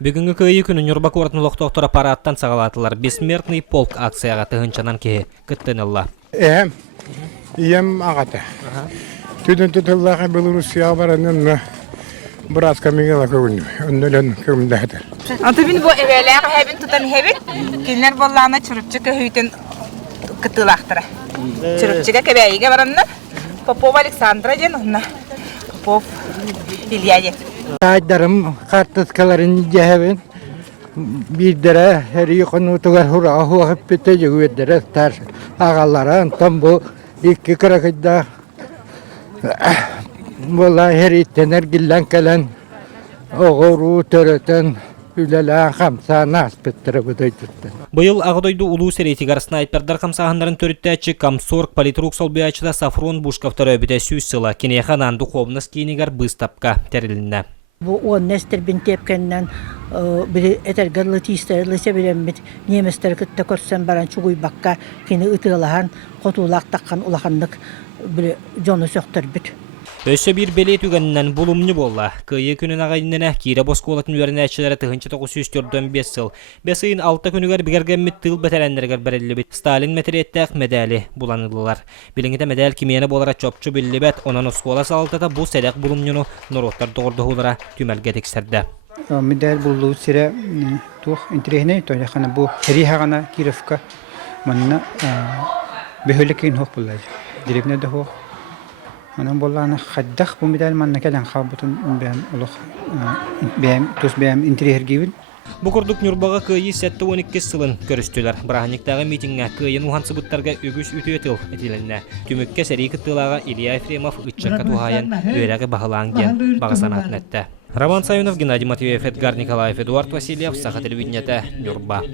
Бүгүнгү кыйы күнү Нюрба куртнулук доктор аппараттан сагалатылар бессмертный полк акцияга тыгынчанан кеhe кыттынылла. Ием агата. Түдөн тутуллага Белоруссия баранын братка мигела көгүн. Өннөлөн көгүндәдер. Anta bin bu evvelaya hebin tutan hebin kinler bollana çırpçıka hüyten kıtılaktıra. Çırpçıka kebeyiga baranlar Popov Aleksandra Jenovna. Popov İlyayev. Aydarım kartızkaların cehevin bir dere her yıkın utugar hura hep bitecek bir dere tar ağalara tam bu iki kırakıda vallahi her itener gillen kelen oğuru töreten ülelen kamsa naspettere budaydıttı. Быйыл Ағдойду улуу серетигар снайпердар камсаһандарын төрүттәчи Комсорг политрук солбуячыда Сафрон Бушковтар өбүтә сүз сыла кинехан анду ховнас кинигар быстапка терилинне. Bu o nester bin tepkenden bir etergarlı tisterli sebilemit Nemesler kıtta korsan baran çuguy bakka kini ıtılahan kotulak takkan ulahanlık bir jonu söktür bit. Össө bir belе түгәннән булумны болла. Кыйы күнен агайнына кире босколатын үрәнәчләре тыгынчы 904 сыл. Бесыйын 6 күнүгәр бигәргәммит тыл бәтәләннәргә бәрелли бит. Сталин мәтәлеттәк медали буланылар. Билеңдә медаль кимияне болара чопчу биллибет, онан оскола салтата бу сәдәк булумны нороттар тогырды hulара түмәлгә тексәрдә. Медаль булу сире тух интерехне то яхана бу рихагана Кировка манна бехөлекин хок буллай. Дирекне дә хок. Анан болланы хаддах бу медаль манна келен хабытын бәм улух бәм тус бәм интерехгибин. Бу курдук Нюрбага кыйы 7-12 сылын көрүстүләр. Браһаниктагы митингә кыйын ухансыбыттарга үгүс үтүетил этиленне. Түмөккә сәри кыттылага Илья Ефремов ыччакка тухаян өйрәге багаланган багасанат нәттә. Роман Саюнов, Геннадий Матвеев, Эдгар Николаев, Эдуард Васильев, Саха телевидениете, Нюрба.